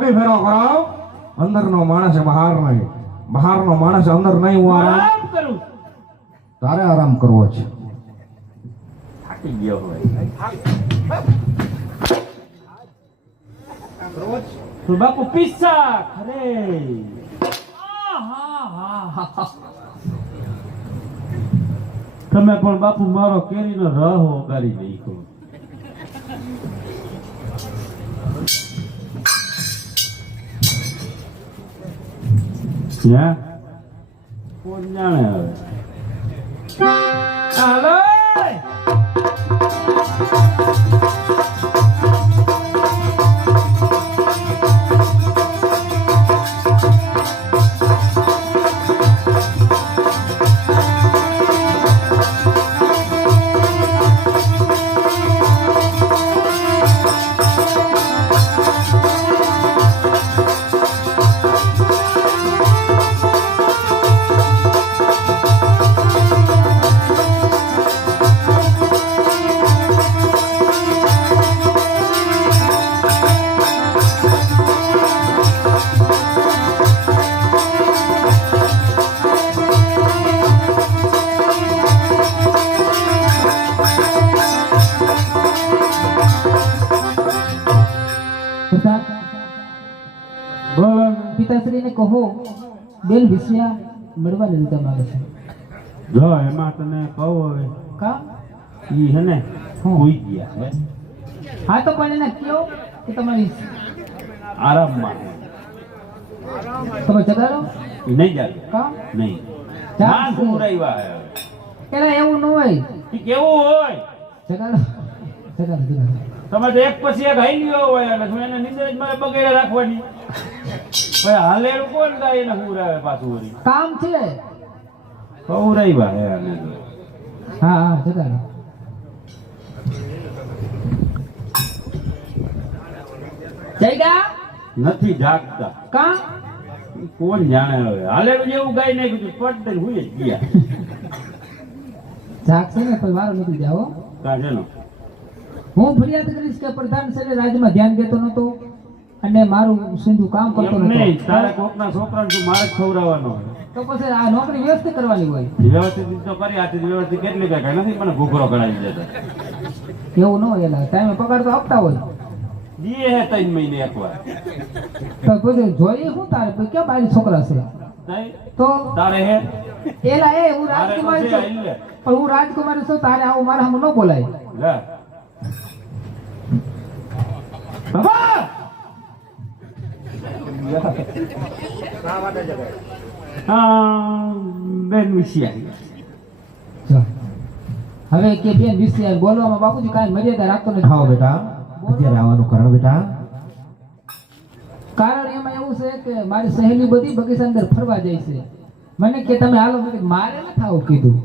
ચોકી ફેરો કરાવ. અંદરનો માણસ બહાર નહીં, બહારનો માણસ અંદર નહીં. હું આરામ કરું. તારે આરામ કરવો છે. થાકી ગયો હોય. તો બાપુ પિસ્સા અરે તમે પણ બાપુ મારો કેરીનો રહ ઓગાળી નાખ્યો. ક્યાં કોણ જાણે હવે. હાલો પિતાશ્રીને કહો બેન વિષયા મળવા લીધા માંગે છે. જો એમાં તને કહું હવે કા ઈ હે ને હોઈ ગયા હે. હા તો પણ એને કયો કે તમારી આરામમાં તમે જગાડો ઈ નહીં જાય. કા નહીં જા ના ઘૂરાવ્યા હે. એલા એવું ન હોય. ઈ કેવું હોય જગાડો જગાડો જગાડો. તમે તો એક પછી એક હાઈ લ્યો હોય એટલે હું એને નીંદર જ મારે બગેડે રાખવાની. ભાઈ હાલેલું કોણ થાય એને ઘૂરાવે પાછું વળી. કામ છે. ઘૂરાવ્યા હે આને. હા હા જગાડો. જયગા નથી જાગતા. કા કોણ જાણે હવે. હાલેલું જેવું ગાય નહીં કીધું પટ દઈને હુઈ જ ગયા. જાગશે ને પણ વારો નથી જાઓ. કાજેનો હું ફરિયાદ કરીશ કે પ્રધાન છે રાજ્યમાં ધ્યાન દેતો નતો અને મારું સિંધુ કામ કરતો એમ નહીં. નતો. તારા કોકના છોકરાને તું મારે જ ખવડાવવાનો. તો પછી આ નોકરી વ્યવસ્થિત કરવાની હોય. વ્યવસ્થિત તો કરી આથી વ્યવસ્થિત કેટલી કઈ નથી મને ઘૂઘરો કઢાવી દેતા. એવું ન હોય એલા ટાઈમે પગાર તો આપતા હોય. દીએ હે 3 મહિને એકવાર. તો પછી જોઈએ હું તારે પછી ક્યાં બારી છોકરા છે નહીં? તો તારે હે એલા એ હું તારે તો રાજકુમારી છે, છું આઈ લે. પણ હું રાજકુમારી છું તારે આવું મારા સામે ન બોલાય. લે. બાબા હા બેન વિશિયા જો. હવે કે બેન વિશે બોલવામાં બાપુજી કાંઈ મર્યાદા રાખતો નથી. ખાઓ બેટા. અત્યારે આવવાનું કારણ બેટા. કારણ એમાં એવું છે કે મારી સહેલી બધી બગીચા અંદર ફરવા જાય છે. મને કે તમે હાલો. મેં કીધું મારે નથી આવું કીધું.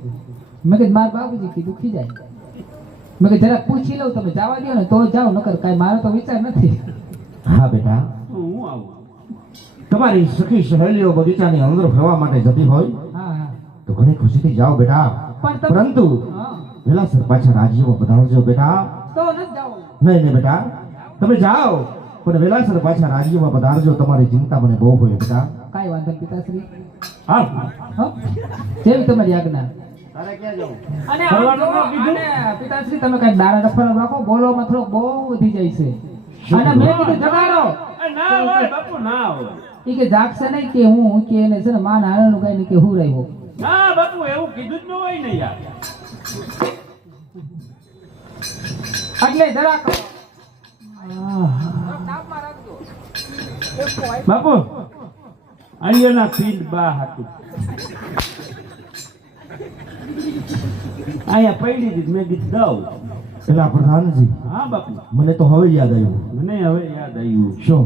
મેં કીધું મારા બાપુજી કીધું ખીજાય. મેં કીધું જરા પૂછી લઉં તમે જવા દો ને તો જાઓ નકર કાંઈ મારો તો વિચાર નથી. હા બેટા, હું આવું. તમારી સખી સહેલીઓ બગીચાની અંદર ફરવા માટે જતી હોય હા હા તો ઘણી ખુશીથી જાઓ બેટા. પણ તમે પરંતુ હા વેલાસર પાછા રાજ્યમાં પધારજો બેટા. તો નથી જાઓ. નહીં નહીં બેટા, તમે જાઓ પણ વેલાસર પાછા રાજ્યમાં પધારજો. તમારી ચિંતા મને બહુ હોય બેટા. કાંઈ વાંધો નહીં પિતાશ્રી. હા હો જેવી તમારી આજ્ઞા. તારે ક્યાં જવું? અને ફરવાનું ન કીધું? પિતાશ્રી તમે કઈ દાડા ડફર રાખો. બોલવામાં થોડો બહુ વધી જાય છે. અને મેં કીધું જગાડો. એ ના હોય બાપુ, ના હોય. એ કે જાગશે નહીં કે હું કે એને છે ને માન હાલનું કઈ નહીં કે હું રહ્યો. ના બાપુ એવું કીધું જ ન હોય ને યાર. એટલે જરાક બાપુ અહીંયાના ફીલ્ડ બા હતું. અહીંયા પડી હતી મેં કીધું દઉં. પેલા પ્રધાનજી, હા બાપુ મને તો હવે યાદ આવ્યું. મને હવે યાદ આવ્યું. શું?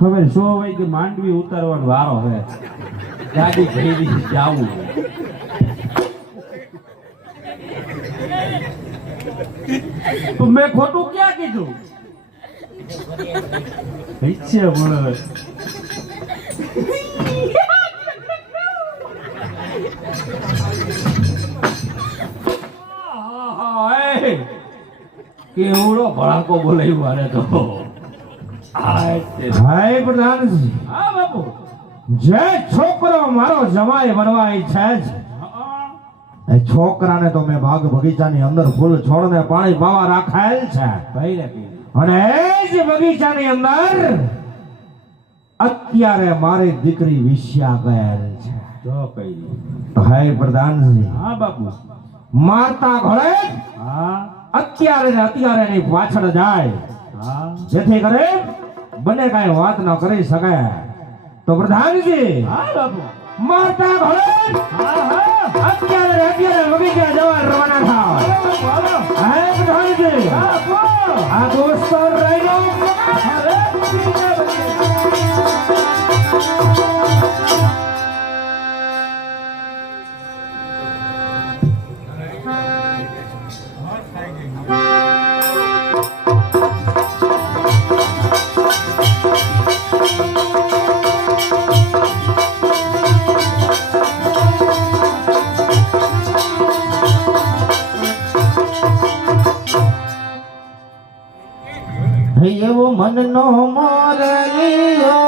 હવે 100 વાગે માંડવી ઉતારવાનો વારો હે. ગાડી ભરી જાવું. તો મેં ખોટું ક્યાં કીધું? ઈચ્છે બોલે. કેવડો ભડાકો બોલાવ્યો આને તો. આ તે. ભાઈ પ્રધાનજી, હા બાપુ. જે છોકરો મારો જમાઈ બનવા ઈચ્છે છે હા. એ છોકરાને તો મેં બાગ બગીચાની અંદર ફૂલ છોડને પાણી પાવા રાખાયેલ છે ભાઈ રાખી. અને એ જ બગીચાની અંદર અત્યારે મારી દીકરી વિશ્યા ગયેલ છે. જો કઈ. ભાઈ પ્રધાનજી, હા બાપુ. મારતા ઘોડે હા. અત્યારે ને અત્યારે એની પાછળ જાય, હા. જેથી કરે બને કાંઈ વાત ન કરી શકે. તો પ્રધાનજી, હા બાપુ. મારતા ઘોડે હા હા. અત્યારે ને અત્યારે બગીચા જવા રવાના થાવ. હાલો. હે પ્રધાનજી, હા બોલો. આ દોસ્તો રહ્યો અરે બીજા બધી. એવો મનનો મોરલિયો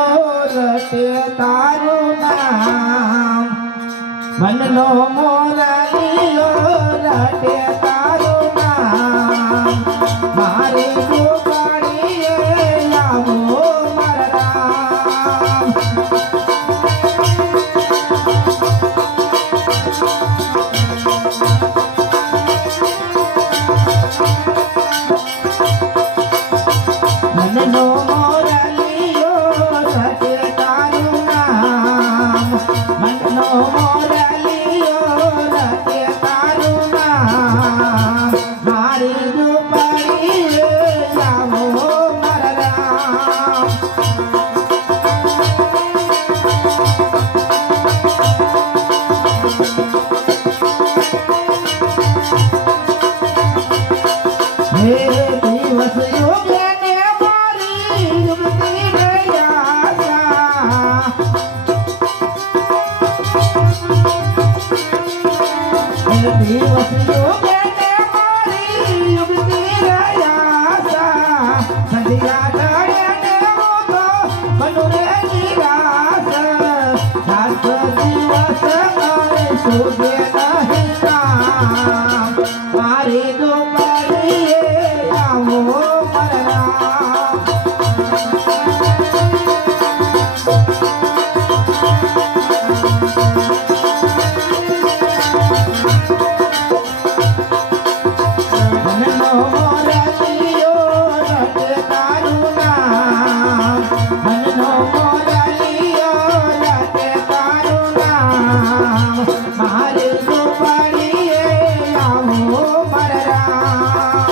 રટે તારું નામ, મનનો મોરલિયો રટે તારું નામ, મારે જોગાડીએ આવો મારા રામ. મનનો મોરલિયો રટે તારું નામ, મનનો મોરલિયો રટે તારું નામ, મારી ઝૂંપડીએ આવો મારા રામ. હે દિવસ યોગે ને મારી યુગતી ગયા સા. હે દિવસ યોગે ને મારી યુગતી ગયા સા. સંધ્યા ઢળે ને હું તો બનું રે નિરાશ. રાત દિવસ કરે શોધે નહીં કામ, મારી ઝૂંપડીએ આવો મારા રામ. મનનો મોરલિયો રટે તારું નામ, મનનો મોરલિયો રટે તારું નામ, મારે ઝૂંપડીએ આવો મારા રામ.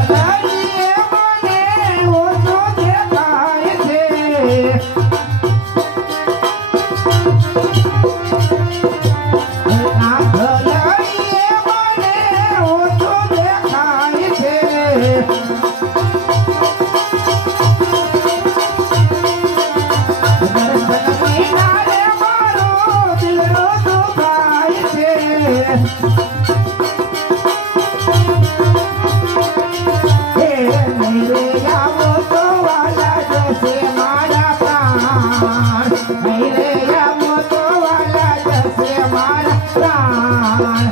આંગળીએ મને ઓછો દેખાય છે, આંગળીએ મને ઓછો દેખાય છે. દર્શન વિનારે મારો દિલનો દુખાય છે. હે મેરે આવો તો વાલા જશે મારા પ્રાણ, મેરે આવો તો વાલા જશે મારા પ્રાણ,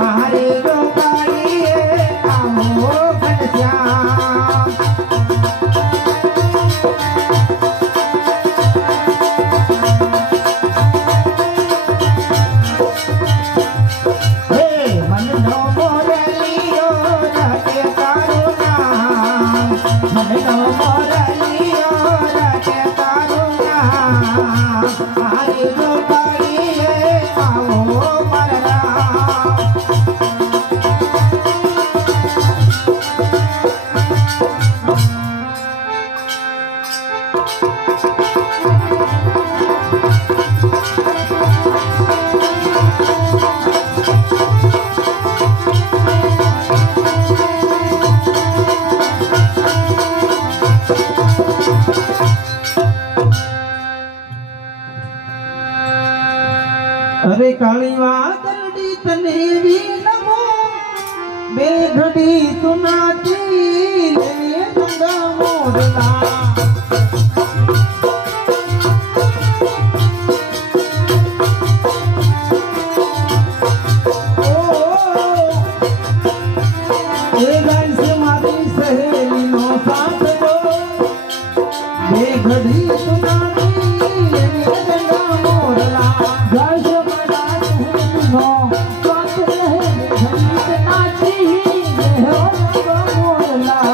મારે ઝૂંપડીએ આવો ઘનશ્યામ. હે મનનો મોરલિયો રટે તારું નામ, મનનો મોરલિયો રટે તારું નામ, મારી ઝૂંપડીએ આવો મારા રામ. અરે કાળી વાદળી તને વી નમો, ઘડી તું નાચી લેને ગંગા મોરલા એ ગાય છે મારી સહેલીનો સાથ દો બે ઘડી તું નાચી લેને ગંગા મોરલા ગાય છે મારા સહેલીનો સાથ દે ઘડી નાચી લે મોરલા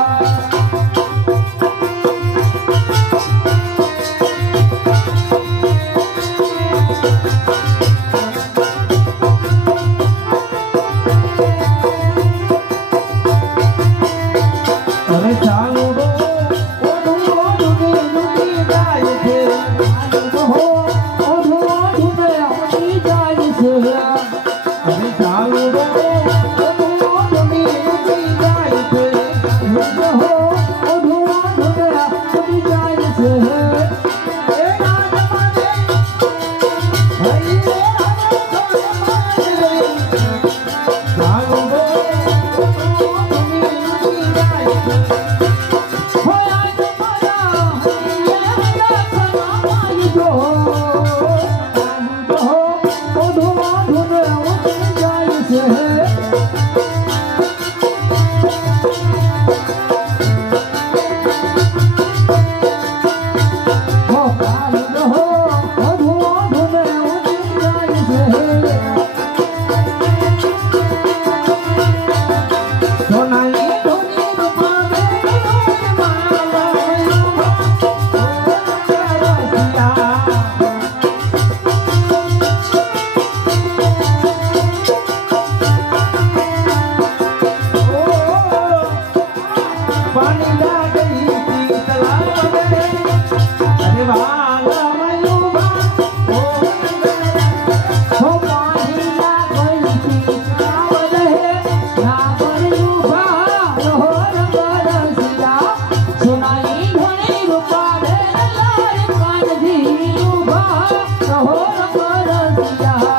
અરે ચાલો રો ઓઢું ઓઢું ને લૂટી જાય છે અરે ચાલો રો ઓઢું ઓઢું ને લૂટી જાય છે એ રાજ માને હઈ રે ચાલો રો ઓઢું ઓઢું ને લૂટી જાય છે સોનાની ધોની રૂપા બેની પાણી લાગી તલાવ અરે વાલા મયુબા હો પાણી લાગી સોનાની ધણી રૂપા બે લાલ કાનજી ઉભા રહો રસિયા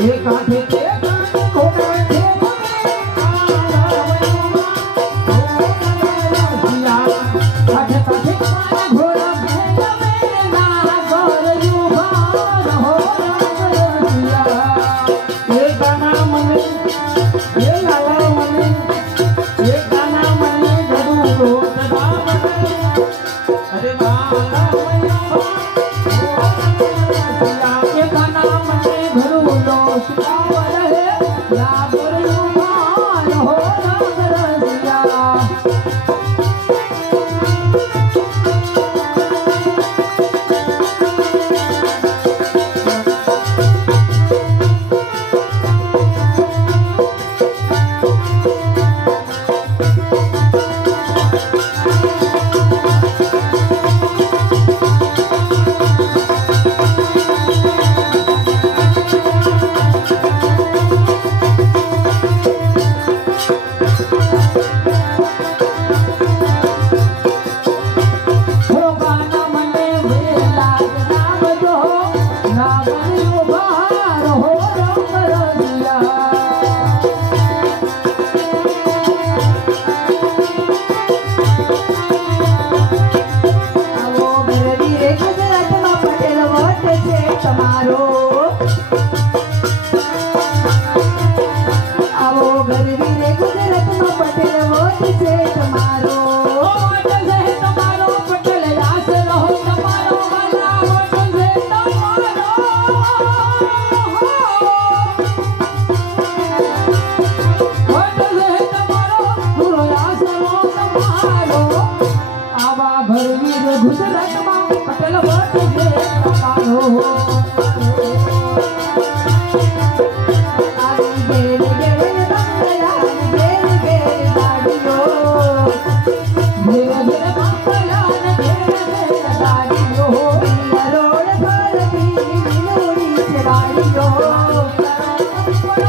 એ કાંઠે તે કાંઠે ખોટા છે કાઠે કાઠે કાના ઘોડા ભેગા મેના ગોર ઉભા રહો રસિયા એ કાના મને એ લાલા મને એ કાના મને ગડું રોટ ગામ અરે વાલા કે કાના મને ઘરું લોટ કાવડે લાબર ઉભા રહો રસિયા ગુજરાતમાં પટેલ વટ છે તમારો વાડીઓ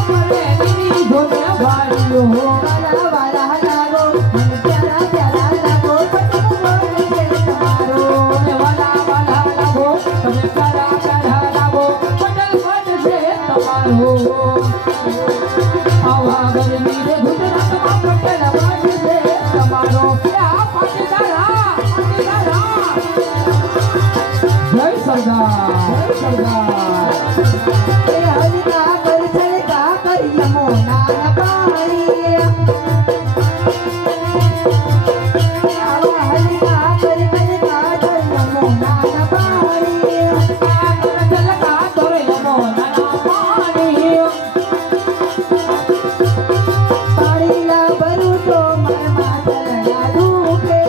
મને લીધો ને વાડીઓ વાલા વાલા લાગો મને પ્યારા પ્યારા લાગો તમારો ને વાલા વાલા લાગો તમે પ્યારા પ્યારા લાગો પટેલ પદ છે તમારો આવા ગરમી રે ગુજરાતમાં પટેલ પદ છે તમારો આ પાટીદારા જય સરદાર જય સરદાર એ હરિકા પર ચડકા પર યમુના પાણી આવા હરિકા પર ચડકા પર યમુના પાણી આ પર ચડકા પર યમુના પાણી પાણી લા ભરું તો મનમાં ચલના દુખે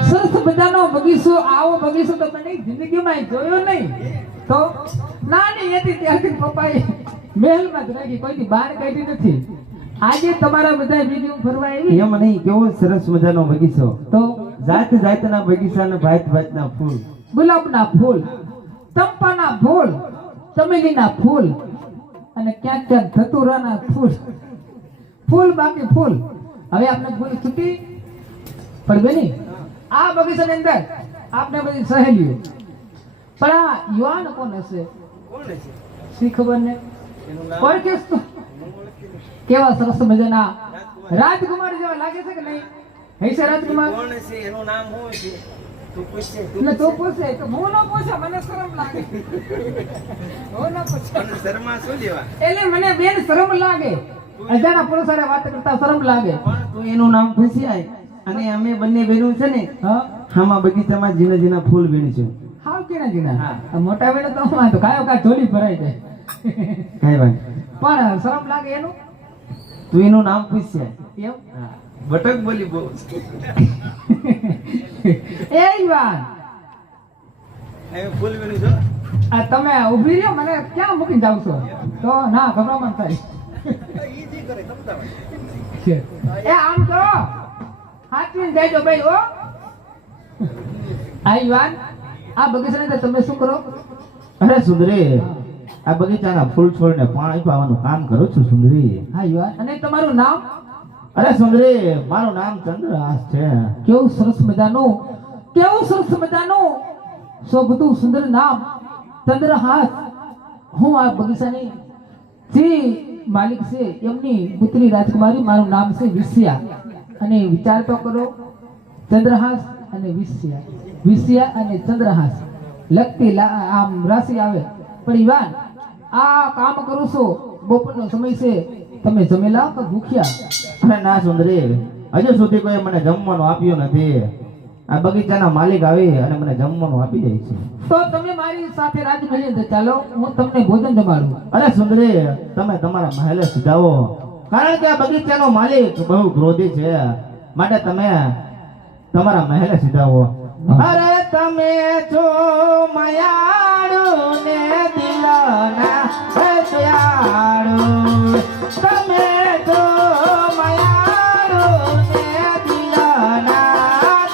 સરસ મજાનો બગીચો આવો બગીચો તો મને જિંદગીમાં જોયો નહીં તો નાની હતી ત્યારથી પપ્પાએ મહેલમાં જ રાખી કોઈની બહાર કાઢી નથી આજે તમારા બધા વિડીયો ફરવા આવી એમ નહીં કેવો સરસ મજાનો બગીચો તો જાત જાતના બગીચાના ભાત ભાતના ફૂલ ગુલાબના ફૂલ ચંપાના ફૂલ ચમેલીના ફૂલ અને ક્યાંક ક્યાંક ધતુરાના ફૂલ ફૂલ બાકી ફૂલ હવે આપણે ફૂલ છૂટી પણ બેની આ બગીચાની અંદર આપણે બધી સહેલીઓ પણ આ યુવાન કોણ હશે શી ખબર ને કોણ કેસ તો કેવા સરસ મજાના રાજકુમાર જેવા લાગે છે કે નહીં હૈસે રાજકુમાર કોણ છે એનું નામ શું છે તું પૂછશે એટલે તો પૂછે તો હું ન પૂછે મને શરમ લાગે હું ન પૂછે પણ શર્મા શું લેવા એટલે મને બેન શરમ લાગે અજાણા પુરુષ હારે વાત કરતા શરમ લાગે પણ તું એનું નામ પૂછી આય અને અમે બંને બહેનો છે ને હા આમાં બગીચામાં જીના જીના ફૂલ વીણીશું હાવ કેના જીના આ મોટા બેન તો હું તો કાયો કા ઝોલી ભરાઈ જાય કાઈ વાત પણ શરમ લાગે એનું તું એનું નામ પૂછી આય એમ બટક બોલી બહુ એ યુવાન અહીં ફૂલ વેલું છો આ તમે ઊભી રહ્યો મને ક્યાં મૂકીને જાવ છો તો ના ગભરામણ થાય ઈજી કરે તમતા એ આમ તો હાથવીને જઈજો ભાઈ હો આ યુવાન આ બગીચાની અંદર તમે શું કરો અરે સુંદરી આ બગીચાના ફૂલ છોડને પાણી પાવાનું કામ કરું છું સુંદરી હા યુવાન અને તમારું નામ અરે સુંદરી મારું નામ ચંદ્રહાસ છે કેવું સરસ મજાનું શોભતું સુંદર નામ ચંદ્રહાસ હું આ બગીચાની જે માલિક છે એમની પુત્રી રાજકુમારી મારું નામ છે વિસ્યા અને વિચાર તો કરો ચંદ્રહાસ અને વિસ્યા અને ચંદ્રહાસ લગતી આમ રાશિ આવે પણ ઈવાન આ કામ કરું છો બપોરનો સમય છે તમે જમેલા કે ભૂખ્યા અરે ના સુંદરી હજુ સુધી કોઈ મને જમવાનું આપ્યું નથી આ બગીચાના માલિક આવી અને મને જમવાનું આપી જાય છે તો તમે મારી સાથે રાજ નહીં તો ચાલો હું તમને ભોજન જમાડું અરે સુંદરી તમે તમારા મહેલે સુધાવો કારણ કે આ બગીચાનો માલિક બહુ ક્રોધી છે માટે તમે તમારા મહેલે સુધાવો અરે તમે છો માયાળુ ને દિલના દયાળુ તમે છો માયાળુ ને દિલના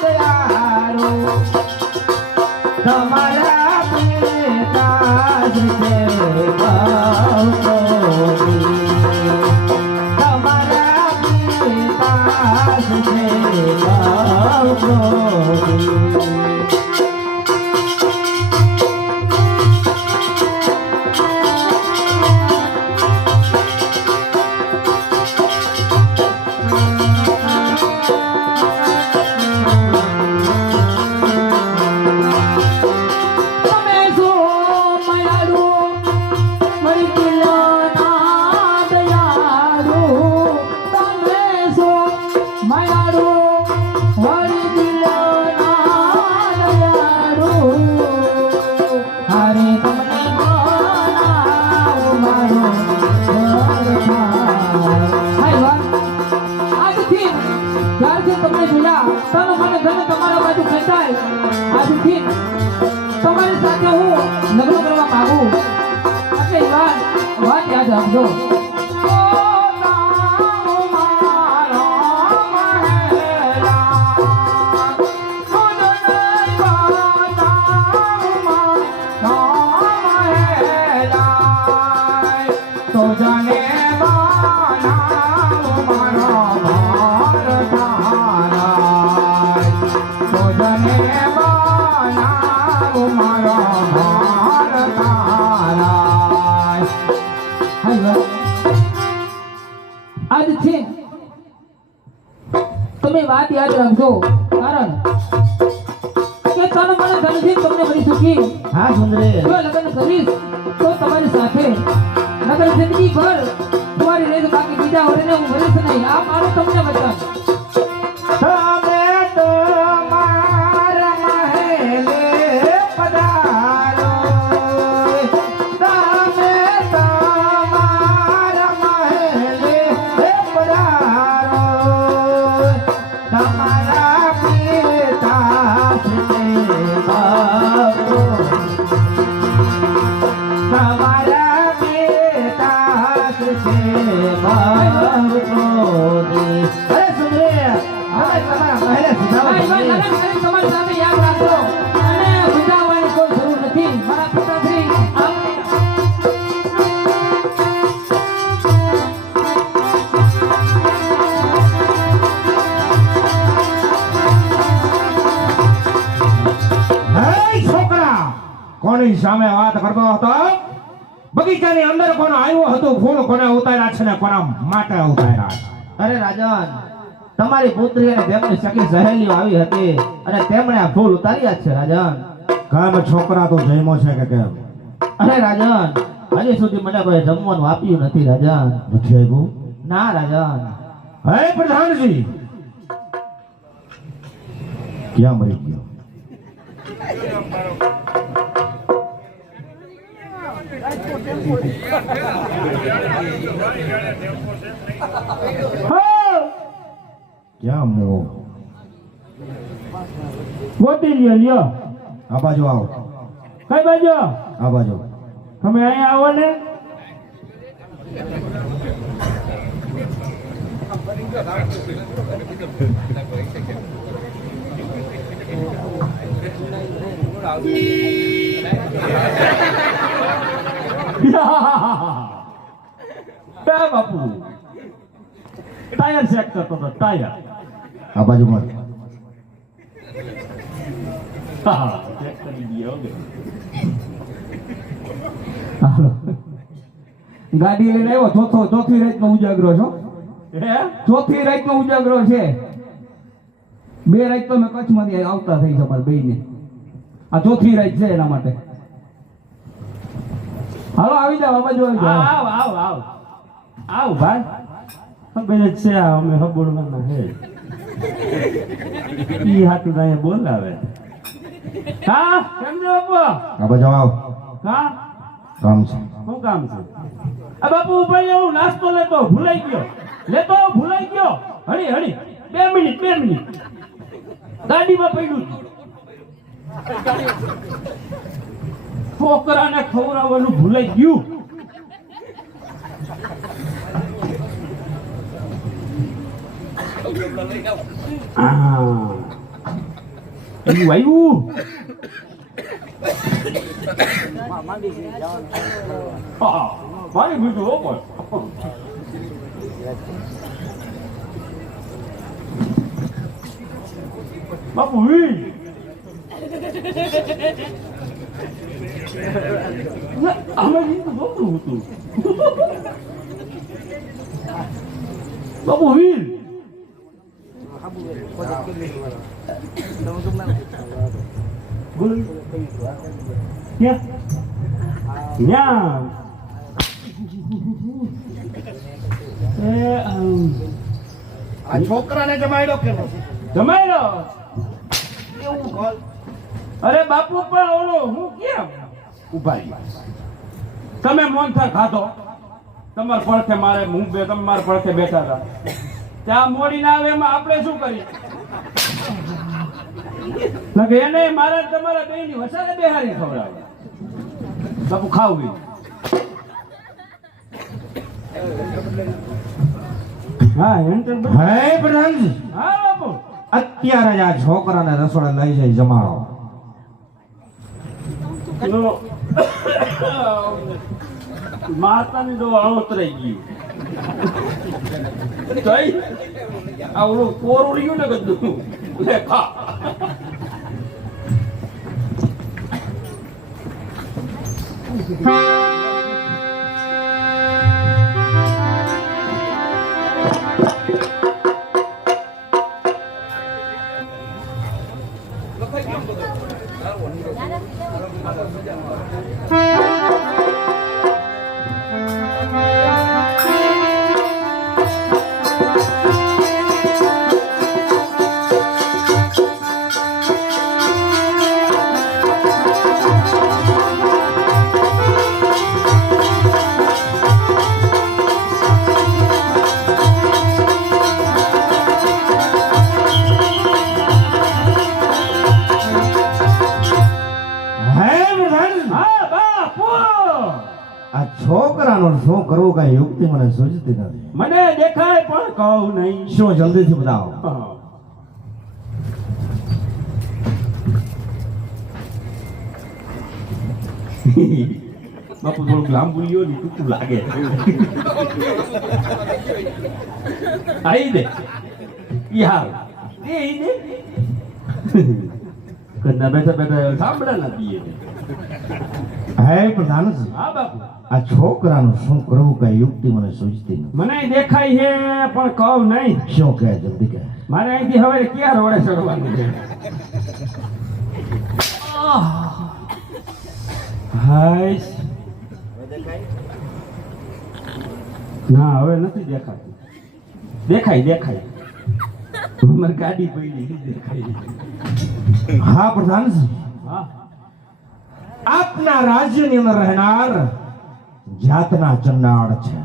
મારી દિલના દયાળુ હારે તમને બનાવો મારો વરદાન. હાય વાત આજથી જ્યારથી તમને જોયા તન મને ધન તમારા બાજુ ખેંચાય આજથી તમારી સાથે હું લગ્ન કરવા માંગુ એટલે વાત યાદ રાખજો. તો જાને બાના મારો ભારત તો જાને બાના મારો ભારત આજથી તમે વાત યાદ રાખજો કારણ કે તન મને ધનથી તમને મળી શકી. હા સુંદરી, જો લગ્ન કરીશ તો તમારી સાથે નગર જિંદગી ભર તમારી રહેશે બાકી બીજા હોને હું ભરીશ નહીં. આ મારું તમને વચન. તમે તો મારા મહેલે પધારો, તમે તો મારા મહેલે પધારો, તમારા પિતા શ્રી બાપુ, તમારા પિતા શ્રી બાપુ. અરે સુંદરી, હવે તમારા મહેલે આ એવા સુધારો. લગ્ન કરી તમારી સાથે યાદ રાખજો અને ગુજારવાની કોઈ જરૂર નથી. મારા પિતાશ્રી હે છોકરા, કોની સામે વાત કરતો હતો? બગીચાની અંદર કોણ આવ્યો હતો? ફૂલ કોને ઉતાર્યા છે ને કોના માટે ઉતાર્યા છે? અરે રાજન, તમારી પુત્રી અને તેમની સખી સહેલીઓ આવી હતી અને તેમણે આ ફૂલ ઉતાર્યા છે રાજન. કેમ છોકરા તું જમ્યો છે કે કેમ? અરે રાજન, હજી સુધી મને કોઈ જમવાનું આપ્યું નથી રાજન. નથી આવ્યું? ના રાજન. હે પ્રધાનજી, ક્યાં મરી ગયો? ક્યાં મો? ગોતી લ્યો લ્યો. આ બાજુ આવો, કઈ બાજુ? આ બાજુ. તમે અહીંયા આવો ને. બે બાપુ ટાયર ચેક કરતો હતો. ટાયર આ બાજુ મત. ચેક કરી ગયો. હાલો. ગાડી લઈને આવ્યો. ચોથી રાતનો ઉજાગરો છો. હે, ચોથી રાતનો ઉજાગરો છે. 2 રાત તો મેં કચ્છમાંથી આવતા થઈ છે મારા બેયને. આ ચોથી રાત છે એના માટે. હાલો આવી જાવ, આ બાજુ આવી જાવ. આવ આવ આવ આવ ભાઈ. ખબર જ છે આ અમે હબોડવાના હે. ઈ હાટું અહીંયા બોલાવે. હા કેમ છો બાપુ? આ બાજુ આવો, હા કામ છે. શું કામ છે? આ બાપુ ભાઈ હું નાસ્તો લેતો ભૂલાઈ ગયો. હળી હળી 2 મિનિટ ગાડીમાં પડ્યું હતું. છોકરાને ખવડાવવાનું ભૂલાઈ ગયું. એવું આવ્યું. મારી બીજું હો પણ. બાપુ આમાં બાપુ હતું. બાપુ વીર બોલ ક્યાં આ છોકરાને જમાડ્યો કેવો? જમાઈ લો. અરે બાપુ પણ ઓલો હું કેમ ઉભા રહ્યા? તમે મોનથા ખાધો, તમાર પડખે મારે હું બે તમે મારા પડખે બેઠા હતા, ત્યાં મોડી ના આવે એમાં આપણે શું કરીએ? લાગે એને મારા તમારા બેની વસારે બેહારી ખવડાવે. બાપુ ખાવું હા એન્ટર હે પ્રધાનજી, હા બાપુ અત્યારે જ આ છોકરાને રસોડે લઈ જઈ જમાડો. માતાની દો અણોતરાઈ ગયું તઈ આ ઓલું કોરું રહ્યું ને બધું લે ખા. આ છોકરાનું શું કરવું કઈ યુક્તિ મને સૂઝતી નથી. મને દેખાય પણ કહું નહીં. શું જલ્દીથી બતાવો. હા. બાપુ થોડુંક લાંબુ લ્યો ને ટૂંકું લાગે. આઈ દે યાર એ દે કરના બેઠા બેઠા સાંભળા ના દઈએ. હે પ્રધાનજી, હા બાપુ આ છોકરાનું શું કરવું કઈ યુક્તિ મને સૂઝતી નથી. મને દેખાય છે પણ કહું નહીં. શું કહે જલ્દી કહે. મારે અહીંથી હવે ક્યાં રોડે ચડવાનું છે? હાય ના હવે નથી દેખાતું. દેખાય દેખાય અમારી ગાડી પડી દેખાય. હા પ્રધાનજી, હા આપના રાજ્યની અંદર રહેનાર જાતના ચંડાળ છે,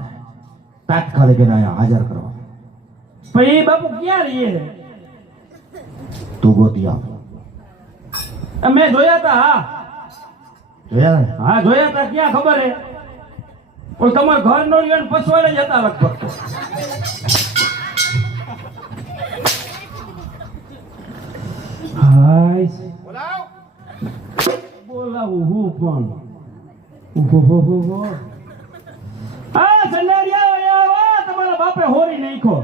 તાત્કાલિક એને અહીંયા હાજર કરો. પણ એ બાપુ ક્યાં રહીએ? તું ગોતી આવ. મેં જોયા હતા. હા જોયા ને? હા જોયા હતા. ક્યાં ખબર હે? પણ તમારા ઘર નો રિયન પછવાડે જતા લગભગ. હાય બોલાવું હું પણ. ઓહો આ સંડારિયા આવા તમારા બાપે હોરી નાખ્યો.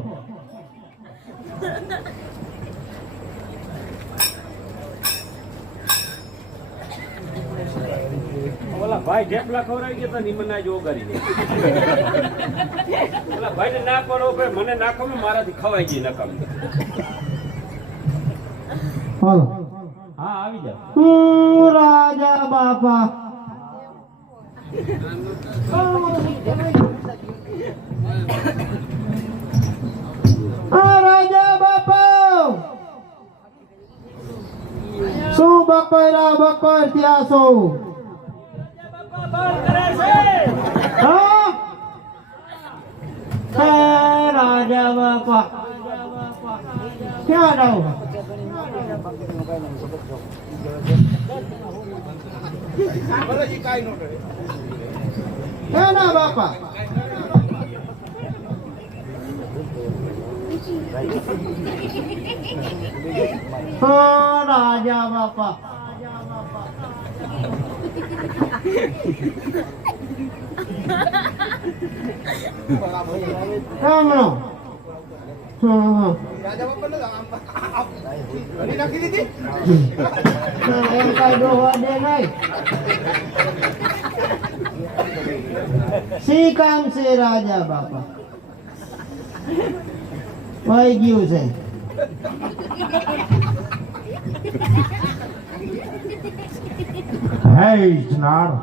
ઓલા ભાઈ ઢેપલા ખવડાવી ગયા તા નિમના જો કરી દે. ઓલા ભાઈને ના પડો ભાઈ મને ના ખમે મારાથી ખવાઈ ગઈ નકમ. હાલો. હા આવી જાવ. રાજા બાપા. રાજા બાપા શું બકોરા બકોર ત્યાં છો? હા? હે રાજા બાપા ક્યાં જાવ? ના બાપા રાજા બાપા રામણો નાખી દીધી એમ કઈ ડોહવા દે નહીં. શી કામ છે રાજા બાપા? વહી ગયું છે. હે ચંડાળ,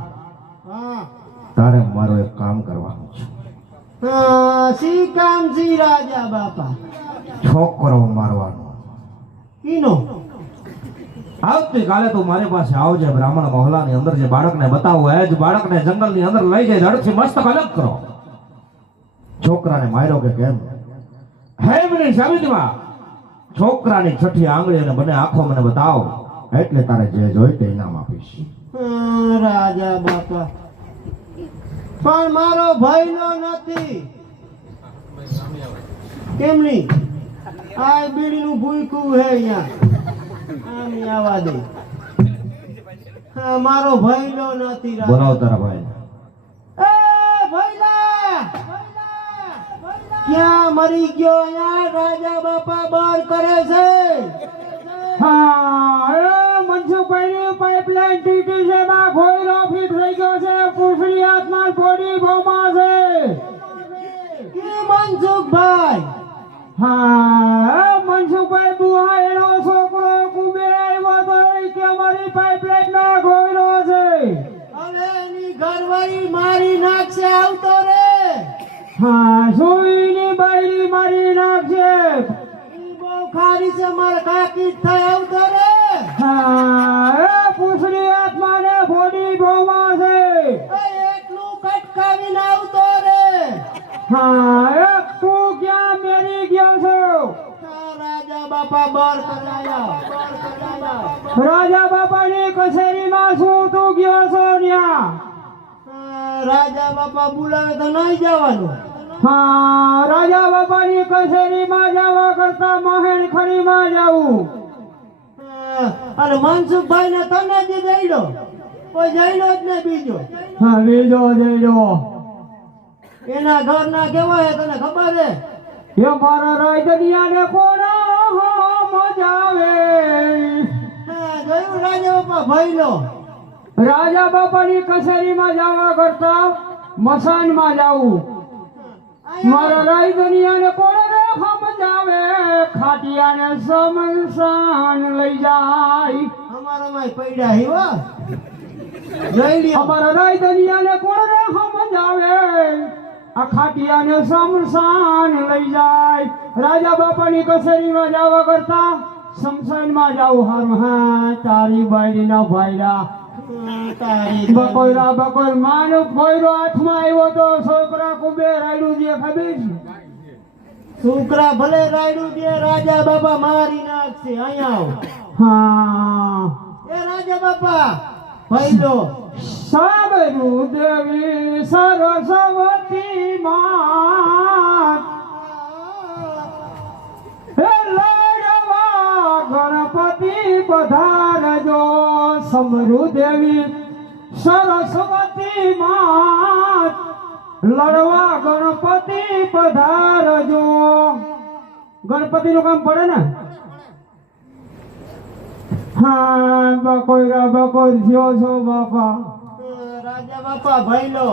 હા તારે મારું એક કામ કરવાનું છે. શી કામ છે રાજા બાપા? છોકરો મારવાનો. કીનો આવતીકાલે તું મારી પાસે આવજે બ્રાહ્મણ મહોલ્લાની અંદર જે બાળકને બતાવો એ જ બાળકને જંગલની અંદર લઈ જઈ ધડથી મસ્તક અલગ કરો. છોકરાને માર્યો કે કેમ? હેમની સાબિતમાં છોકરાની છઠ્ઠી આંગળી અને બંને આંખો મને બતાવો, એટલે તારે જે જોઈ તે ઇનામ આપીશ. રાજા બાપા પણ મારો ભાઈનો નથી. કેમની આ બીડીનું ભૂયકું હે અહીંયા આમ આવા દે. મારો ભાઈનો નથી. બોલાવો તારા ભાઈ. એ ભઈલા ક્યાં મરી ગયો? અહીંયા રાજા બાપા બાર કરે છે. હા એ મનસુખભાઈની પાઇપલાઇન તૂટી છે, માં ખોયલો ફીટ થઈ ગયો છે, પૂછડી હાથમાં થોડી બોમાં છે. કે મનસુખભાઈ? હા મનસુખભાઈ બુહા એનો છોકરો કુબેર આવ્યો તો એ કે અમારી પાઇપલાઇન ના ખોયલો છે. હવે એની ઘરવાળી મારી નાખશે. આવતો રે. હા સુઈની બાયડી મારી નાખશે. ઈ બહુ ખારી છે. મારા કાકી જ થાય. આવતો રે. હા એ પૂછડી હાથમાં ને થોડી બોમાં છે. એટલું કટકાવીને આવતો રે. હા એ તું ક્યાં મેરી ગયો છો? રાજા બાપા બર કરાયા. રાજા બાપાની કચેરીમાં શું તું ગયો છો ન્યા? રાજા બાપા બોલાવે તો નહીં જવાનું. હા રાજા બાપાની કચેરીમાં જવા કરતા મહેલ ખડીમાં જવું. અને મનસુખભાઈ ને તને જ જઈડો, કોઈ જઈડો જ ને બીજો. હા બીજો જઈડો એના ઘરના કેવા હે તને ખબર હે? એ મારા રાયદનિયાને કોના મજા આવે. જોયું રાજા બાપા ભાઈલો? રાજા બાપાની કચેરીમાં જવા કરતા મસાનમાં જવું. મારા રાયદનિયાને કોને મજા આવે. ખાટિયાને સમસાન લઈ જાય. અમારામાં પૈડા હી હો. જોઈ લ્યો. અમારા રાયદનિયાને કોને મજા આવે. આ ખાટિયાને સમસાન લઈ જાય. રાજા બાપાની કચેરીમાં જવા કરતા સમસાનમાં જાવ હારું. હા તારી બાયડીના ભાઈડા તારી બકોયરા બકોર માનો કોયરો હાથમાં આવ્યો તો છોકરા કુબેર રાયડું જે ખબર છે. છોકરા ભલે રાયડું દે, રાજા બાપા મારી નાખશે. અહીંયા આવ. હા એ રાજા બાપા ભાઈલો. સાબરુ દેવી સરસ્વતી માત હે લડવા ગણપતિ પધારજો. સમરુ દેવી સરસ્વતી માત લડવા ગણપતિ પધારજો. ગણપતિનું કામ પડે ને. હા બકોયરા બકોર થયો છો બાપા. રાજા બાપા ભાઈલો.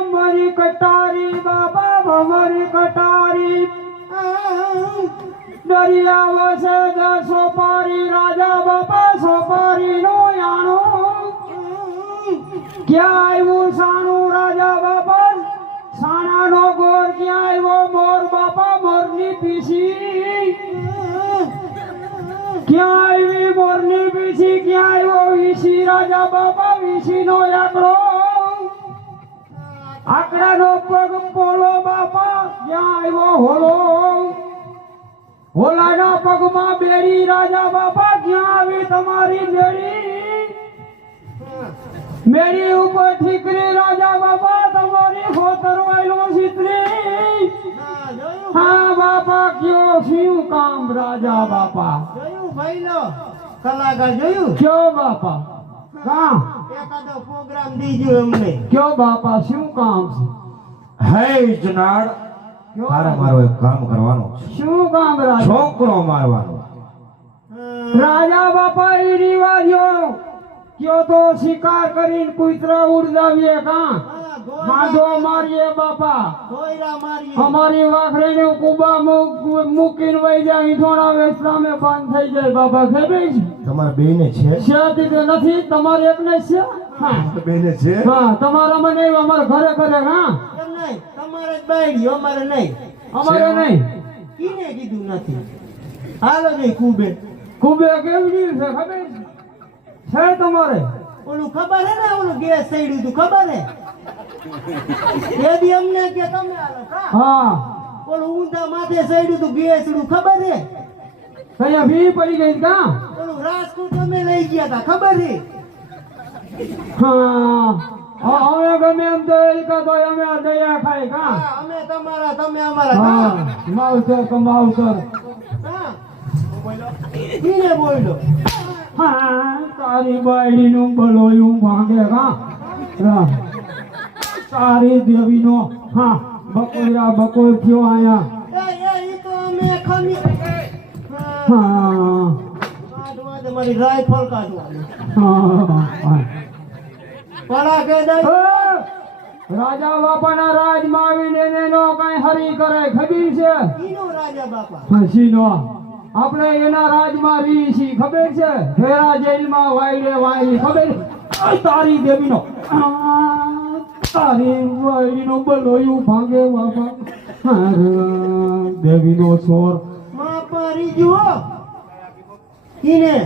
અમારી કટારી બાબા અમારી કટારી દરિયાવો છે જે સોપારી. રાજા બાપા સોપારી નો યાણો ક્યાં આવ્યું સાણું. રાજા બાપા સાણાનો ગોર ક્યાં આવ્યો. મોર બાપા મોરની પીસી ક્યાં આવી. મોરની પીસી ક્યાં આવ્યો. વીસી રાજા બાપા વીસી નો આંકડો. આંકડાનો પગ પોલો બાપા ક્યાં આવ્યો. હોલો હોલાના પગમાં બેડી. રાજા બાપા ક્યાં આવી તમારી બેડી. મેરી ઉપર ઠીકરી. રાજા બાપા તમારી હોતર વાયલો સીતરી. હા બાપા કયો શું કામ. રાજા બાપા જોયું ભાઈલો? કલાકાર જોયું? કયો બાપા કામ. એકાદો પ્રોગ્રામ દીજો અમને. કયો બાપા શું કામ છે. હે જનાડ, તારે મારો એક કામ કરવાનું છે. શું કામ રાજા. છોકરો મારવાનો. રાજા બાપા એ રિવાજો કયો તો શિકાર કરીને કૂતરા ઉડદાવીએ કાં માધો મારીએ બાપા. કોયરા મારી. અમારી વાખરીને કુબા મૂકીને વહી જાય. ઈઠોણા વેચલામે બંધ થઈ જાય બાપા. ખબર છે તમારા બેને છે? શાદી તો નથી. તમારે એકને છે. હા બેને છે. હા તમારામાં નહીં. અમારે ઘરે ઘરે. હા કેમ નહીં? તમારે જ બાયડી, અમારે નહીં. અમારે નહીં. કીને કીધું નથી? હાલો જઈ કુબે. કુબે કેવી છે ખબર છે તમારે? ઓલું ખબર હે ને, ઓલું ગેસ સડ્યું તું ખબર હે? એ દી અમને કે તમે હાલો કા? હા ઓલું ઊંધા માથે સડ્યું તું ગેસડું ખબર હે? અહીંયા ભી પડી ગઈ કા? ઓલું રાજકોટ અમે લઈ ગયા તા ખબર હે? હા હવે ગમે એમ તો એકા તો અમે આ દયા ખાય કા? હા, અમે તમારા તમે અમારા હા કા? માવતર કમાવતર. હા. ઈને બોલ્યો. હા તારી બાયડીનું બલોયું ભાંગે કા? હા. તારી દેવીનો હા બકોરા બકોર થયો આયા. ઈ તો અમે ખમી. હા કાઢવા દે મારી રાઇફલ કાઢવા. હા પડા કે દઈ. રાજા બાપાના રાજમાં આવીને એનો કઈ હરી કરે ખબર છે? ઈનો રાજા બાપા. હસીનો આપણે એના રાજમાં રહી છી ખબર છે? ફેરા જેલમાં વાયડે વાયડી ખબર? આ તારી દેવીનો તારી વાયડીનો બલોયું ભાંગે બાપા. હારે, દેવીનો છોર. માં પારી જુઓ. ઈને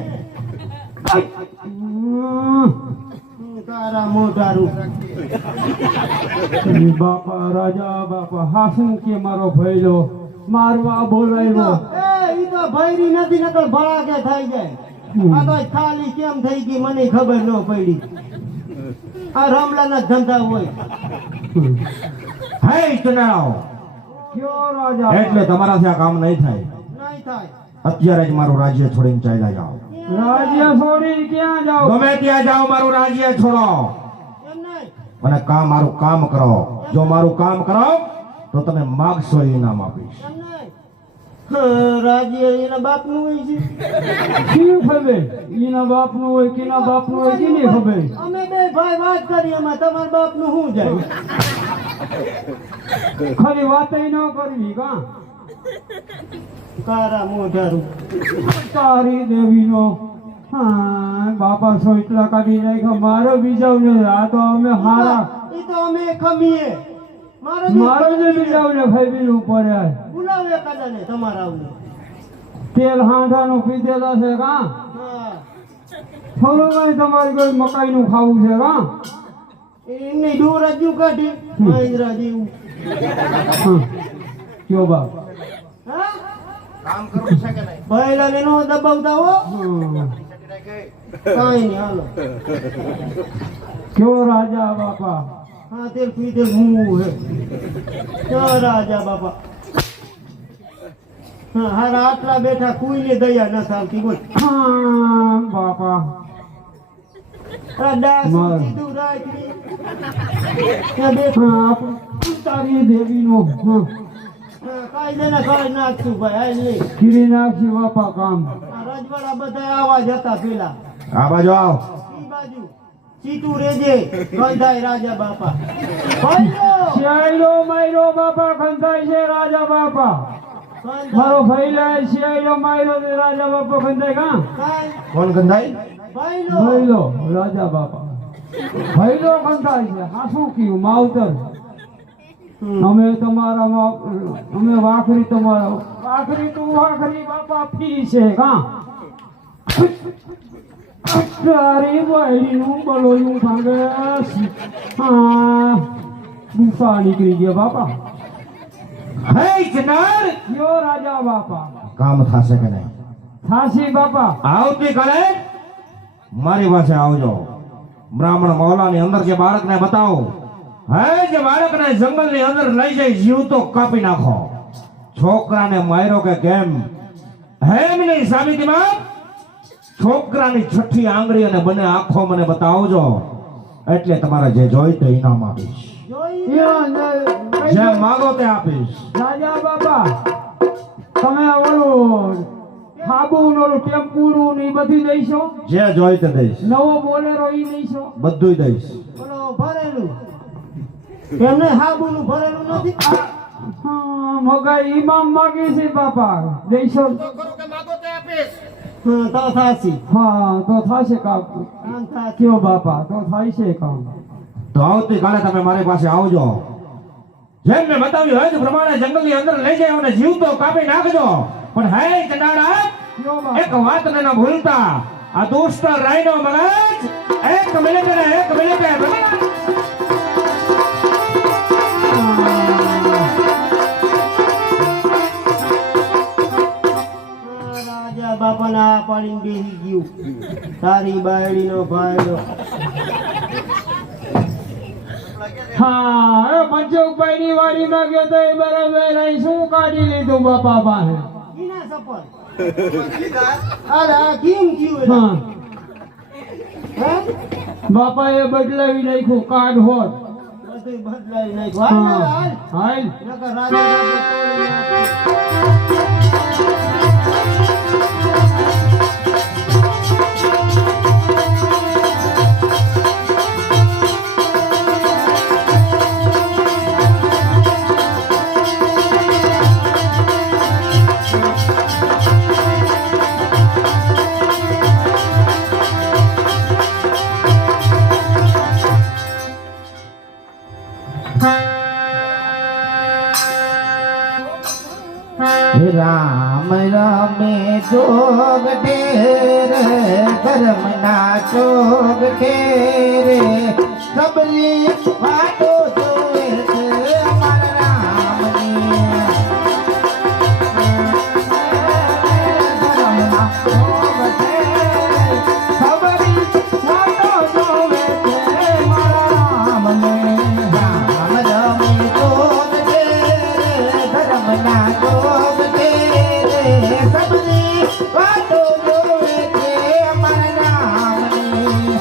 તારા મોઢારું. બાપા રાજા બાપા હાસું કે મારો ભઈલો મારવા બોલાવ્યો. ઈ તો ભૈરી નથી નકર ભડાકે થઈ જાય. આ તો ખાલી કેમ થઈ ગઈ મને ખબર ન પડી. આ રમલાના ધંધા હોય. હે ચનાળાઓ, કયો રાજા? એટલે તમારાથી આ કામ નહીં થાય. નહીં થાય. અત્યારે જ મારું રાજ્ય છોડીને ચાલ્યા જાઓ. રાજ્ય છોડી ક્યાં જાવ? ગમે ત્યાં જાઓ, મારું રાજ્ય છોડો એમ નહીં. અને મારું કામ કરો. જો મારું કામ કરો તો તમે માગશો એ ઇનામ આપીશ. એમ નહીં. રાજ્ય એના બાપનું હોય છે. કેવી ખબર? એના બાપનું હોય કેના બાપનું હોય કેની ખબર? અમે બે ભાઈ વાત કરી એમાં તમારા બાપનું શું જાય? ખાલી વાતય ન કરવી કા? કારા મોઢારું. તારી દેવીનો હા બાપા સોટલા કાઢી નાખ્યા મારો બીજાવને. આ તો અમે હારા ઈ તો અમે ખમીએ. મારો મારો જ બીજાવને ફેરવી પડે. બોલાવે કાદાને તમારા આવને. તેલ હાંધાનું પીધેલા છે કા? હા. થોડું કઈ તમારી કોઈ મકાઈનું ખાવું છે કા? એમને ડોરાજુ કાઢી મહેન્દ્રા જેવું. કયો બાપ? હા? ભઈલાને નો દબાવતા હો. કાંઈ નહીં હાલો. કયો રાજા બાપા? હા તેલ પીધેલ હું હે. ક્યાં રાજા બાપા? હા હારા આટલા બેઠા કોઈને દયા ન આવતી બોલ. હા બાપા આ દાસ માર. સીધું રાખી. ત્યાં બેઠા. હા તારી દેવીનો હા કાંઈ દેના કાંઈ નાખશું ભાઈ હાલ નહીં. કીરી નાખી બાપા કામ. આ રજવાડા બધા આવા જ હતા પેલા. આ બાજુ આવો. ઈ બાજુ સીતું રેજે ગંધાય રાજા બાપા. ભાઈઓ શિયાળો માયરો બાપા ખંધાય છે રાજા બાપા. મારો ફૈલા શિયાળો માયરો છે રાજા બાપા ખંધાય કા? કોણ ગંધાઈ? ભાઈલો ભઈલો રાજા બાપા ભઈલો ખંધાય છે. હા શું કયું માવતર? અમે તમારા અમે વાખરી તમારા વાખરી તું વાખરી બાપા ફી છે કા? તારી વાયડીનું બલોયું ભાંગે. હા ગુફા નીકળી ગયા બાપા. હે ચનાર, કયો રાજા બાપા? કામ થશે કે નહીં? થાશી બાપા. આવતીકાલે મારી પાસે આવજો. બ્રાહ્મણ મહોલાની અંદર જે બાળકને બતાવો, હે જે બાળકને જંગલની અંદર લઈ જઈ જીવતો કાપી નાખો. છોકરાને માર્યો કે કેમ હે એમની સાબિતીમાં છોકરાની છઠ્ઠી આંગળી અને બંને આંખો મને બતાવજો. એટલે તમારે જે જોઈ તે ઇનામ આપીશ. જે માંગો તે આપીશ. રાજા બાપા તમે ઓલું હાબુ ઓલું ટેમ્પુનું ને ઈ બધી દઈશો? જે જોઈ તે દઈશ. નવો બોલેરો ઈ દઈશો? બધુંય દઈશ. ઓલો ભરેલું એમને હાબુનું ભરેલું નથી. હા મગાઈ ઈમામ માગી છે બાપા દઈશો? હા તો થાશી. હા તો થશે કામ. આમ થાશી. કયો બાપા તો થાય છે કામ. તો આવતીકાલે તમે મારી પાસે આવજો. જેમ મેં બતાવ્યું હોય તે પ્રમાણે જંગલની અંદર લઈ જાય અને જીવતો કાપી નાખજો. પણ હે ચંડાળા કયો બાપા? એક વાત ને ના ભૂલતા આ દોસ્ત રાયનો મગજ એક મિનિટ રાજા બાપાને આ પાડીને બેસી ગયું તારી બાયડીનો ભાઈડો હા પંચોકભાઈ ની વાડીમાં ગયો તો એ બરાબર અહીં શું કાઢી લીધું બાપા પાસે? કીના સપર અરે આ કેમ થયું હા હે બાપાએ બદલાવી નાખ્યું કાર્ડ હોત. બધું બદલાઈ નાખ્યું હાલ હા હાલ હાલ નકર રાજા બાપા તોડી નાખે. રામ રમે જોગ ઢેર ધર્મ ના ચોગ ઢેરે સબરી વાતો જોવે છે અમારા રામની ધર્મ ના ચોગ ઢેરે સબરી વાતો જોવે છે મારા રામને રામ રમે જોગ ઢેર ધર્મ ના ચોગ સબરી વાતો જોવે છે અમારા રામની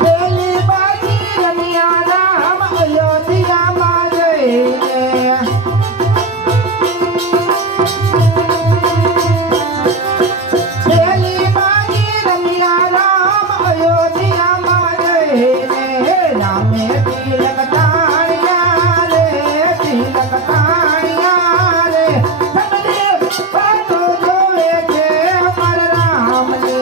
પેલી બાજી રમ્યા રામ અયોધ્યામાં જઈને પેલી બાજી રમ્યા રામ અયોધ્યામાં જઈને રામે તિલક તાણ્યા રે તિલક તાણ્યા રે સબરી વાતો જોવે છે અમારા રામની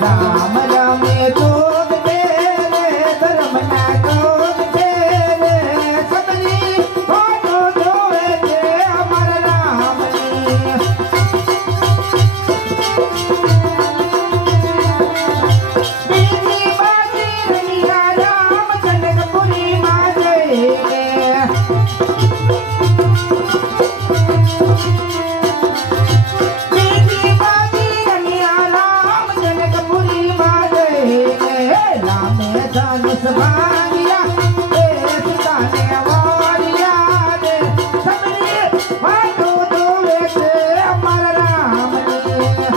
રામ રમે જોગ ઢેરે ધર્મ ના જોગ ઢેરે સબરી વાતો જોવે છે અમારા રામની બીજી બાજી રમ્યા રામ જનકપુરીમાં જઈને બીજી બાજી રમ્યા રામ જનકપુરીમાં જઈને રામે ધનુષ ભાંગ્યા એ સીતાને વાળ્યા રે સબરી વાતો જોવે છે અમારા રામની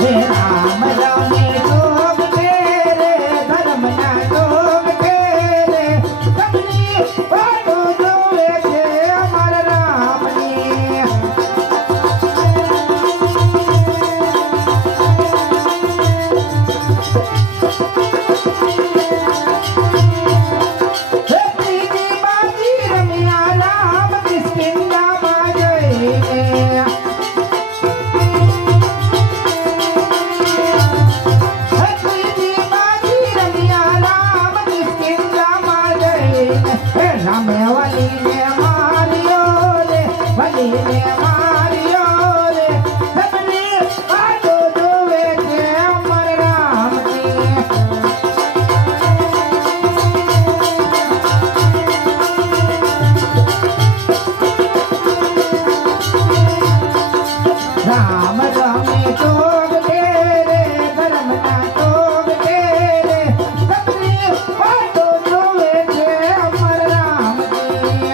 હે રામ રમે જોગ ઢેરે ધર્મ ના જોગ ઢેરે સબરી વાતો જોવે છે અમારા રામની હે ત્રીજી બાજી રમ્યા રામ કિષ્કિંધામાં જઈને હત્રીજી બાજી રમ્યા રામ કિષ્કિંધામાં જઈને હે રામે વલીને માર્યો રે વલીને માર્યો રે સબરી વાતો જોવે છે અમારા રામની રામ રમે જોગ ઢેરે ધર્મ ના જોગ ઢેરે સબરી વાતો જોવે છે અમારા રામની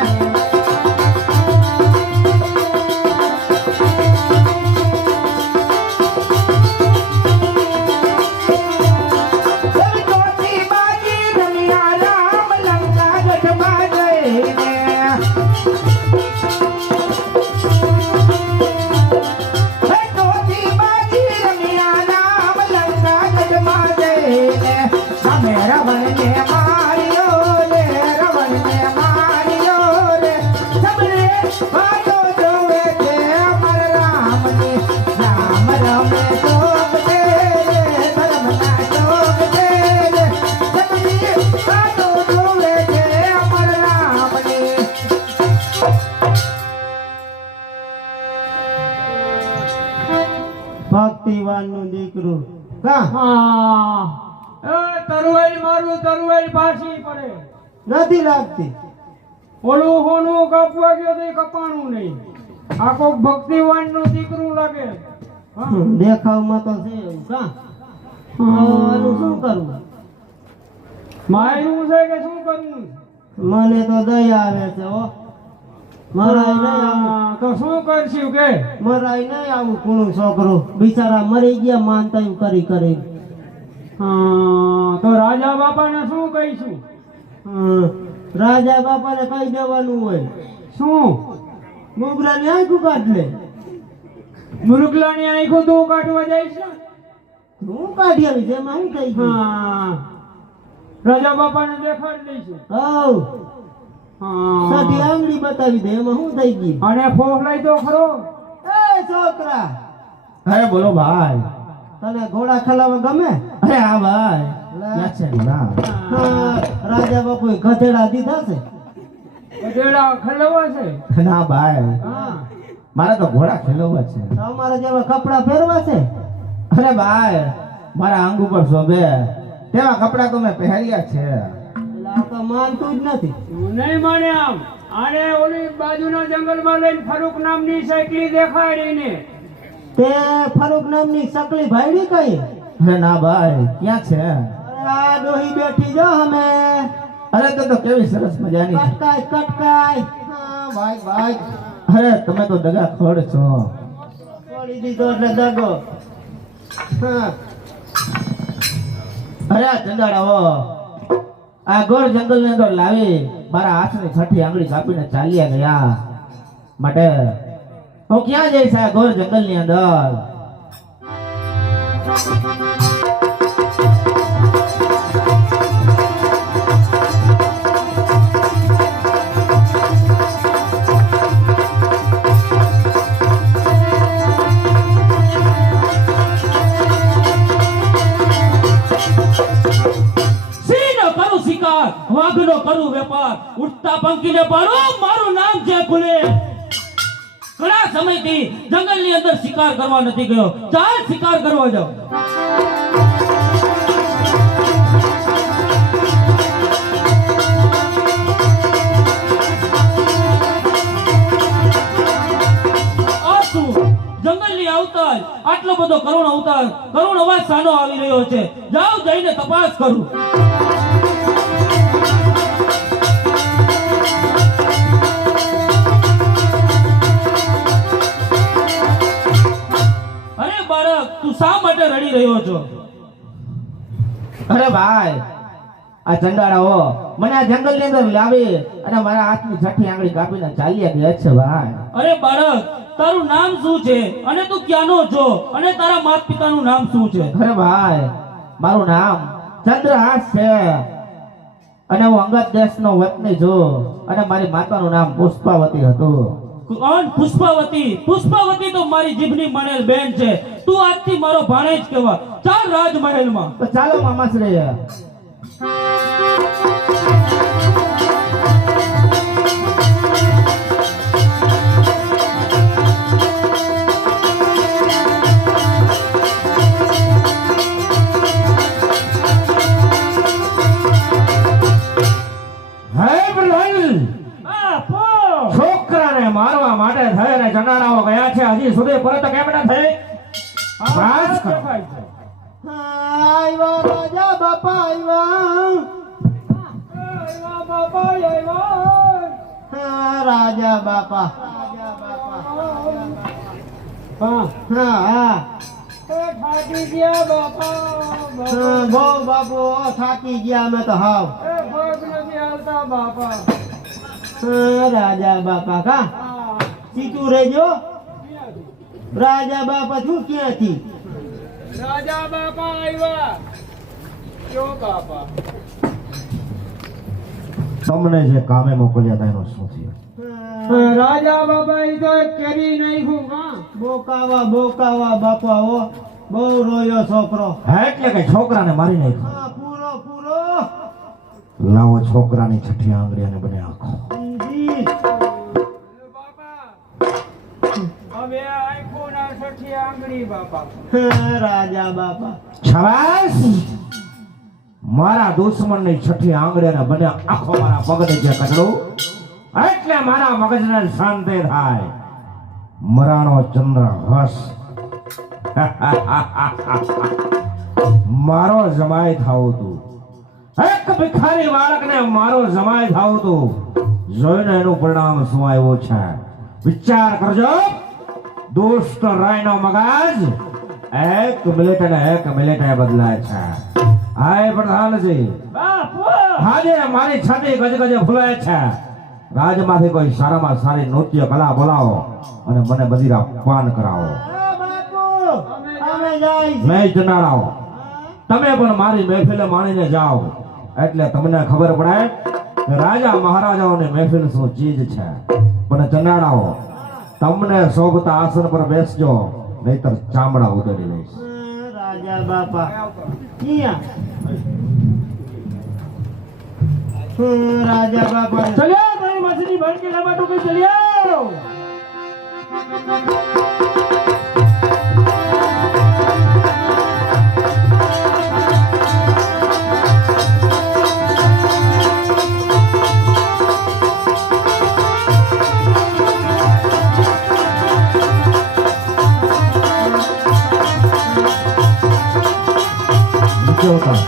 રાવણને માર્યો રે રાવણને માર્યો રે સબરે વાતો જોવે છે મારા રામની રામ રમે ચોક દે રે ધર્મના ચોક દે રે સબરે વાતો જોવે છે મારા રામની ભક્તિવાન નું દીકરું કા હા એ તરવાઈ મારું તરવાઈ પાછી પડે નથી લાગતી ઓલું હોનું કાપવા ગયો તો કપાણું નહીં આ કોક ભક્તિવાન નું દીકરું લાગે હા? દેખાવમાં તો છે એવું કા આનું શું કરવું માર્યું છે કે શું કરવું મને તો દયા આવે છે હો મરાય નહીં આવું હા, તો શું કરશું કે મરાય નહીં આવું કુણું છોકરું બિચારા મરી ગયા માનતા એવું કરી કરી હા, તો રાજા બાપાને શું કહીશું રાજા બાપાને કઈ દેવાનું હોય શું મુગરાની આંખું કાઢ લે મુરગલાની આંખો તો કાઢવા જાય છે હું કાઢી આવી એમાં હું થઈ ગયું હા રાજા બાપાને દેખાડી દઈશું હવ સાડી હા આંગળી બતાવી દે એમાં શું થઈ ગયું અને ફોફલાઈ તો ખરો એ છોકરા અરે બોલો ભાઈ તને ઘોડા ખલાવા ગમે અરે હા ભાઈ ક્યાં છે ના હા, રાજા બાપુએ ગધેડા દીધા છે ગધેડા ખલવા છે ના ભાઈ હા મારે તો ઘોડા ખેલવા છે તમારા જેવા કપડા પહેરવા છે અરે ભાઈ મારા અંગ ઉપર શોભે તેવા કપડા તો મેં પહેર્યા છે એટલે આ તો માનતું જ નથી હું નહીં માને આમ આને ઓલી બાજુના જંગલમાં લઈને ફરૂક નામની સાયકલી દેખાડીને તે ફરૂક નામની સકલી ભાઈડી કઈ અરે ના ભાઈ ક્યાં છે અરે આ ડોહી બેઠી જો અમે અરે તો કેવી સરસ મજાની છે. કટકાય કટકાય હા ભાઈ ભાઈ અરે તમે તો દગા ખોડ છો છોડી દીધો એટલે દગો હા અરે આ ચંદાડાઓ આ ગોળ જંગલ ની અંદર લાવી મારા હાથની છઠ્ઠી આંગળી કાપીને ચાલ્યા ગયા માટે હું ક્યાં જઈશ આ ગોળ જંગલ ની અંદર સિંહનો કરું શિકાર વાઘનો કરું વેપાર ઉઠતા પંખીને પાડું મારું નામ છે ફૂલે ઘણા સમયથી જંગલની અંદર શિકાર કરવા નથી ગયો ચાલ શિકાર કરવા જાવ આ શું જંગલની અવતાર આટલો બધો કરુણ અવતાર કરુણ અવાજ સાનો આવી રહ્યો છે જાઓ જઈને તપાસ કરું અરે બાળક તું શા માટે રડી રહ્યો છો અરે ભાઈ આ ચંડાળાઓ મને આ જંગલ ની અંદર લાવી અને મારા હાથની છઠ્ઠી આંગળી કાપીને ચાલ્યા ગયા છે ભાઈ અરે બાળક તારું નામ શું છે અને તું ક્યાંનો છો અને તારા માતા પિતાનું નામ શું છે અરે ભાઈ મારું નામ ચંદ્રહાસ છે અને હું અંગદ દેશનો વતની છું અને મારી માતાનું નામ પુષ્પાવતી હતું કોણ પુષ્પાવતી પુષ્પાવતી તો મારી જીભની મણેલ બેન છે તું આજથી મારો ભાણેજ કહેવા ચાલ રાજમહેલમાં તો ચાલો મામાશ્રી હે પ્રધાન આ પો છોકરાને મારવા માટે થઈને જનારાઓ ગયા છે હજી સુધી પરત કેમ ન થઈ વાસ કરો. દેખાય છે આવ્યા રાજા બાપા આવ્યા આવ્યા બાપા આવ્યા હા રાજા બાપા હા હા હા એ થાકી ગયા બાપા હા, બહુ બાપુ થાકી ગયા અમે તો હાવ એ પગ નથી હાલતા બાપા હા, રાજા બાપા કા હા સીધું રહેજો રાજા બાપા શું ક્યાંથી રાજા બાપા આવ્યા તમને જે કામે મોકલ્યા હતા એનું શું થયું? રાજા બાબા ઈ તો કેરી નાખ્યું કા બોકાવા બાપા હો બહુ રોયો છોકરો હા, એટલે કે છોકરાને મારી નાખ્યો. હા પૂરો લાવો છોકરાની છઠ્ઠી આંગળી અને બને આંખો. જી. હા, રાજા બાપા શાબાશ! મારા દુશ્મનની છઠ્ઠી આંગળી અને બને આંખો મારા પગને જે કચડું એટલે મારા મગજને શાંતિ થાય. મરાનો ચંદ્ર હસ મારો જમાઈ થાવું તું. એક ભિખારી બાળકને મારો જમાઈ થાવું તું. જોઈને એનું પરિણામ શું આવ્યું છે વિચાર કરજો. દુષ્ટ રાયનો મગજ એક મિનિટે બદલાય છે. હાય પ્રધાનજી, આજે મારી છાતી ગજગજે ફૂલાય છે. રાજમાંથી કોઈ સારામાં સારી નૃત્ય કલા બોલાવો અને મને બધીરા પાન કરાવો. હા, બાપુ અમે જાય નહીં જનાડાવો. તમે પણ મારી મહેફિલે માણીને જાઓ એટલે તમને ખબર પડે કે રાજા મહારાજાઓની મહેફિલ શું ચીજ છે. પણ જનાડાવો તમને શોભતા આસન પર બેસજો, નહીતર ચામડા ઉતરી લઈશ. રાજા બાપા રાજા બાપા ચલ્યો તારી માસીની ભાણકી લાંબા ટોપી ચલ્યો. નીચે ઉતાર.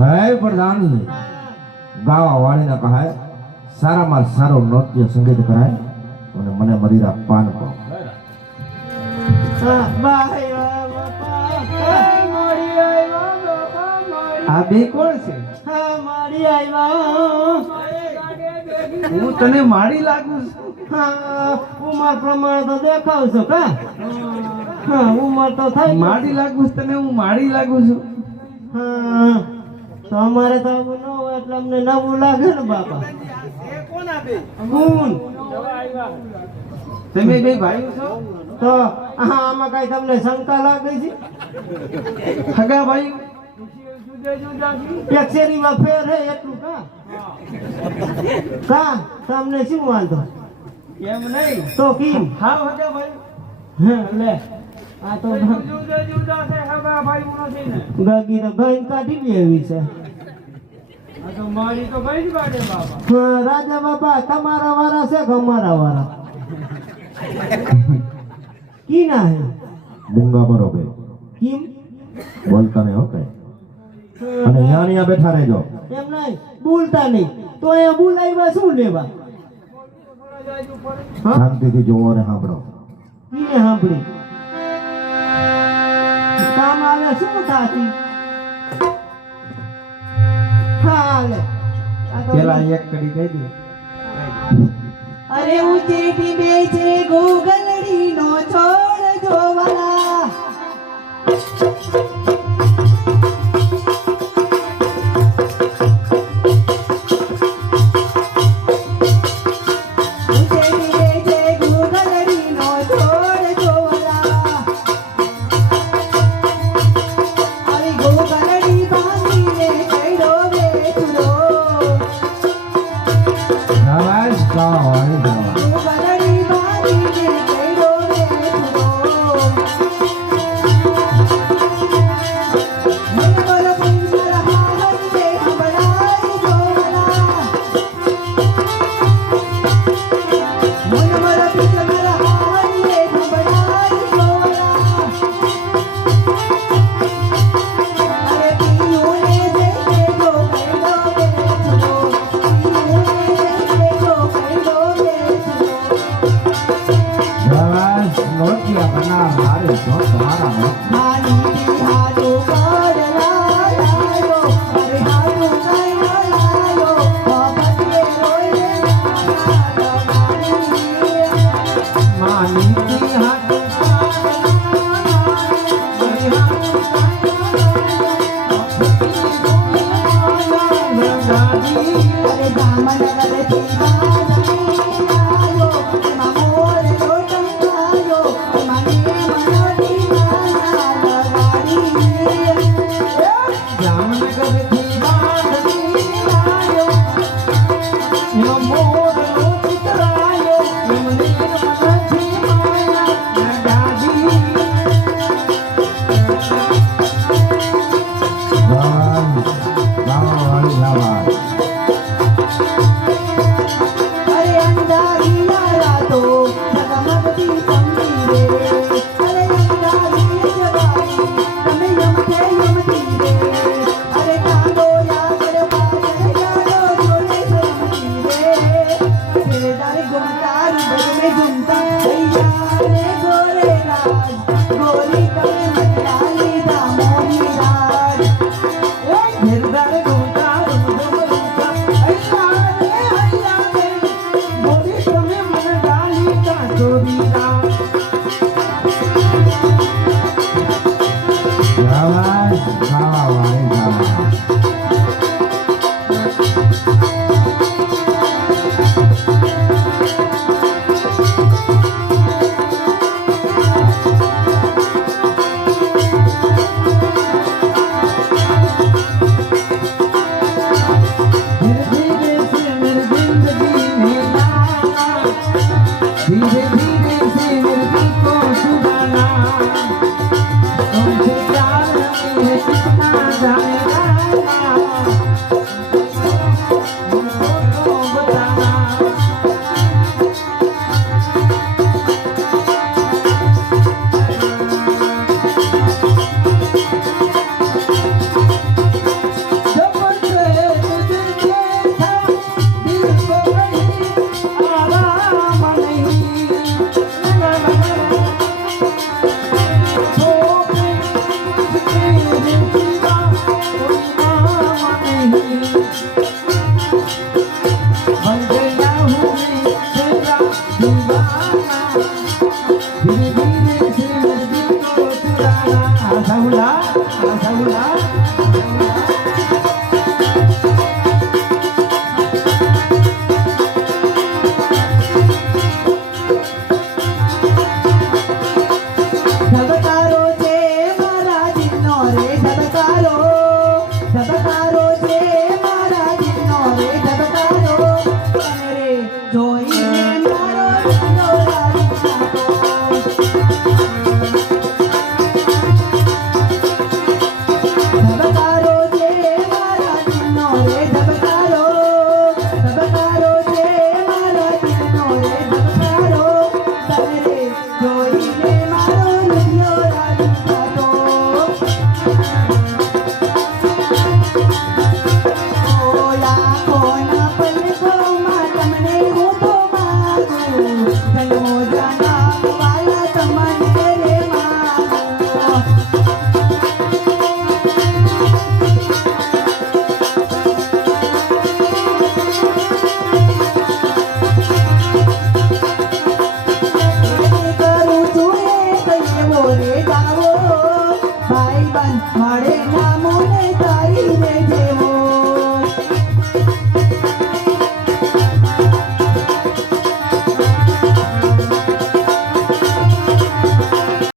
હે પ્રધાનજી, ગાવા વાળીને કહાય સારામાં સારું નૃત્ય સંગીત કરાય અને મને મદિરા પાન કહો. આ બે કોણ છે? મારી આવ્યા હું તને માડી લાગુ છું. ઉમર પ્રમાણે તો દેખાવ છો કા ઉમર તો થઈ ગઈ. માડી લાગુ છું તને? હું માડી લાગુ છું? હા તો અમારે તો આવું ન હોય એટલે અમને નવું લાગે ને બાપા. ગુણ તમે બે ભાઈઓ છો? તો આમાં કઈ તમને શંકા લાગે છે? હગા ભાઈ? એક શેરીમાં ફેર હે એટલું કા તમને શું વાંધો? એમ નહીં. તો કેમ હા હગા ભાઈ. લે આ તો ગગી તો ગઈ કાઢી બી એવી છે. રાજા બાબા તમારા વારા છે કે અમારા વારા? કી ના હે મૂંગા બરોબર કેમ બોલતા નહીં. ઓકે, અને અહીંયા બેઠા રહેજો. એમ નહીં બોલતા નહીં તો અહીંયા બોલાવ્યા શું લેવા? શાંતિથી જોવો અને સાંભળો. કીને સાંભળી કામ આવે શું થાતી? હાલે આ તો પેલા એક કડી કહી દે. અરે ઉચેટી બેચે ગોગલડી નો છોડ જોવાલા ઉચેટી બેચે ગોગલડી નો છોડ જોવાલા આવી ગોગલડી બાંધીને કઈડો વેચડો શાબાશ, ગાવા વાળી ગાવા. ગોગલડી બાંધીને यमती रे अरे कांदो या गड़बा यारो जोड़े से यमती रे तेरे दारे गुमतार बदले गुमता भैया रे गोरे राज गोरी कमे मटाली दा मोही राज गिरदार गुमतार गुमता ऐसा रे बोली तुम्हें मन डाली का चोरीदा शाबाश वाह वाह शाबाश धीरे धीरे से मेरी जिंदगी में लाना धीरे धीरे से मेरे दिल को सुधारना तुमसे प्यार में कितना जाने